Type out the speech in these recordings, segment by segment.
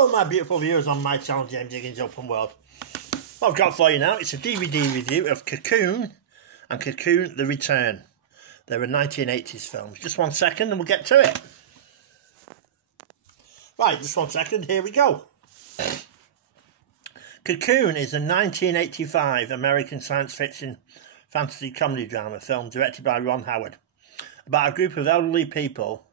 Hello my beautiful viewers on my channel, James Higgins Open World. What I've got for you now, it's a DVD review of Cocoon and Cocoon The Return. They're a 1980s films. Just 1 second and we'll get to it. Right, just 1 second, here we go. Cocoon is a 1985 American science fiction fantasy comedy drama film directed by Ron Howard about a group of elderly people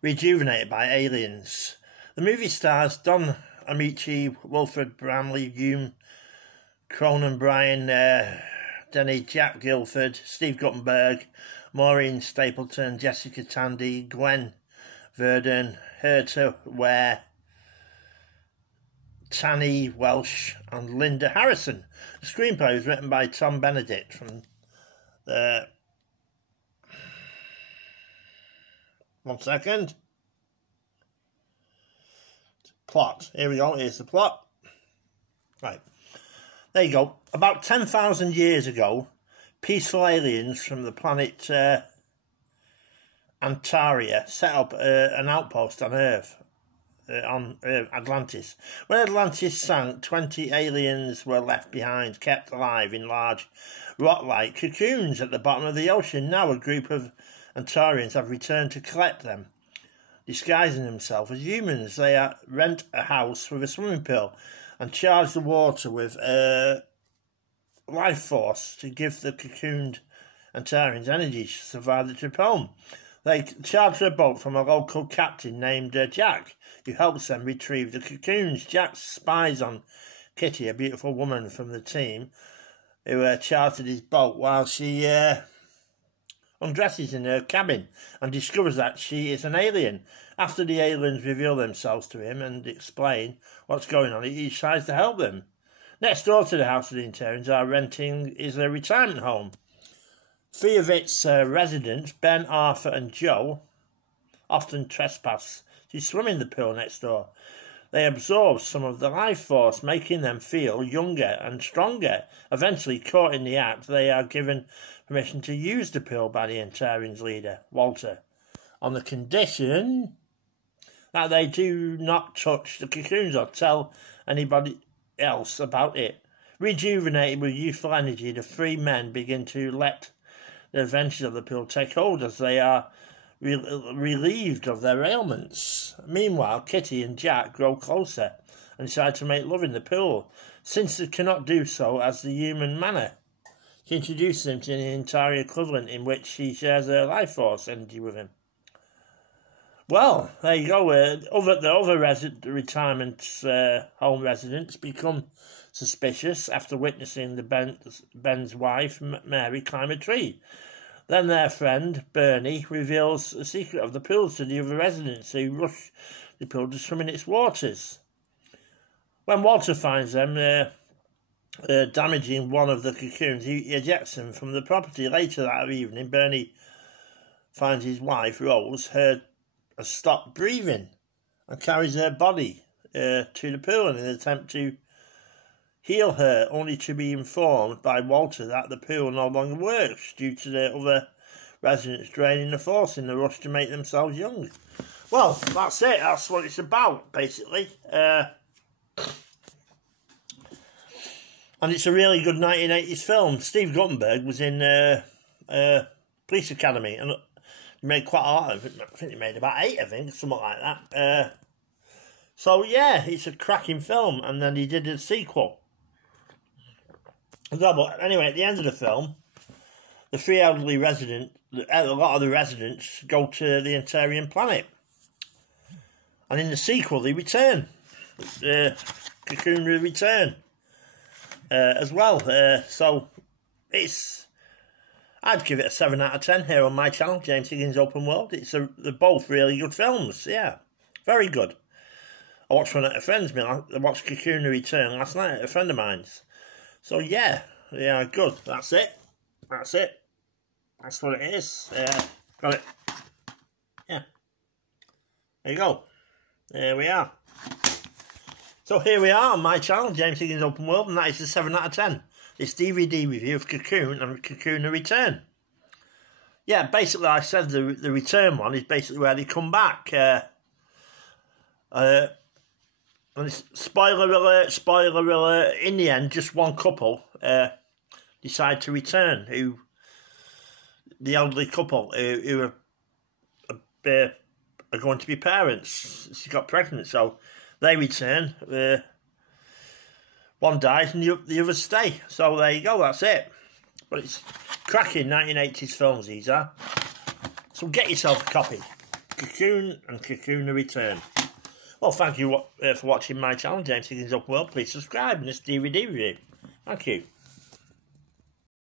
rejuvenated by aliens. The movie stars Don Amici, Wilfred Bramley, Hume Cronin, Brian Denny, Jack Guilford, Steve Guttenberg, Maureen Stapleton, Jessica Tandy, Gwen Verdon, Herta Ware, Tanny Welsh and Linda Harrison. The screenplay was written by Tom Benedict from the... 1 second. Plot. Here we go. Here's the plot. Right. There you go. About 10,000 years ago, peaceful aliens from the planet Antaria set up an outpost on Earth. On Atlantis. When Atlantis sank, 20 aliens were left behind, kept alive in large rock-like cocoons at the bottom of the ocean. Now a group of Antarians have returned to collect them. Disguising themselves as humans, they rent a house with a swimming pool and charge the water with life force to give the cocooned Antarians energy to survive the trip home. They charge a boat from a local captain named Jack, who helps them retrieve the cocoons. Jack spies on Kitty, a beautiful woman from the team, who chartered his boat while she undresses in her cabin and discovers that she is an alien. After the aliens reveal themselves to him and explain what's going on, he decides to help them. Next door to the house of the Antarians are renting is a retirement home. 3 of its residents, Ben, Arthur and Joe, often trespass to swim in the pool next door. They absorb some of the life force, making them feel younger and stronger. Eventually, caught in the act, they are given permission to use the pool by the Antarians' leader, Walter, on the condition that they do not touch the cocoons or tell anybody else about it. Rejuvenated with youthful energy, the 3 men begin to let the adventures of the pool take hold as they are relieved of their ailments. Meanwhile, Kitty and Jack grow closer and decide to make love in the pool, since they cannot do so as the human manner. She introduces him to the entire equivalent in which she shares her life force energy with him. Well, there you go. The other retirement home residents become suspicious after witnessing Ben's wife, Mary, climb a tree. Then their friend, Bernie, reveals the secret of the pool to the other residents, who rush the pool to swim in its waters. When Walter finds them damaging one of the cocoons, he ejects them from the property. Later that evening, Bernie finds his wife, Rose, has stopped breathing and carries her body to the pool in an attempt to heal her, only to be informed by Walter that the pool no longer works due to the other residents draining the force in the rush to make themselves young. Well, that's it. That's what it's about, basically. And it's a really good 1980s film. Steve Guttenberg was in Police Academy, and he made quite a lot of it. I think he made about 8, I think, something like that. So, yeah, it's a cracking film, and then he did a sequel. But anyway, at the end of the film, the 3 elderly residents, a lot of the residents, go to the Antarian planet. And in the sequel, they return. Cocoon return as well. So, I'd give it a 7 out of 10 here on my channel, James Higgins Open World. They're both really good films, yeah. Very good. I watched one at a friend's. I watched Cocoon Return last night at a friend of mine's. So, yeah, good. That's it. That's what it is. Got it. Yeah. There you go. There we are. So, here we are on my channel, James Higgins Open World, and that is a 7 out of 10. This DVD review of Cocoon and Cocoon The Return. Yeah, basically, I said the return one is basically where they come back. And spoiler alert, in the end, just one couple decide to return, the elderly couple who are going to be parents. She got pregnant, so they return. One dies and the others stay. So there you go, that's it. But it's cracking 1980s films, these are. So get yourself a copy. Cocoon and Cocoon The Return. Well, thank you for watching my channel, James Higgins Open World. Please subscribe and this DVD review. Thank you.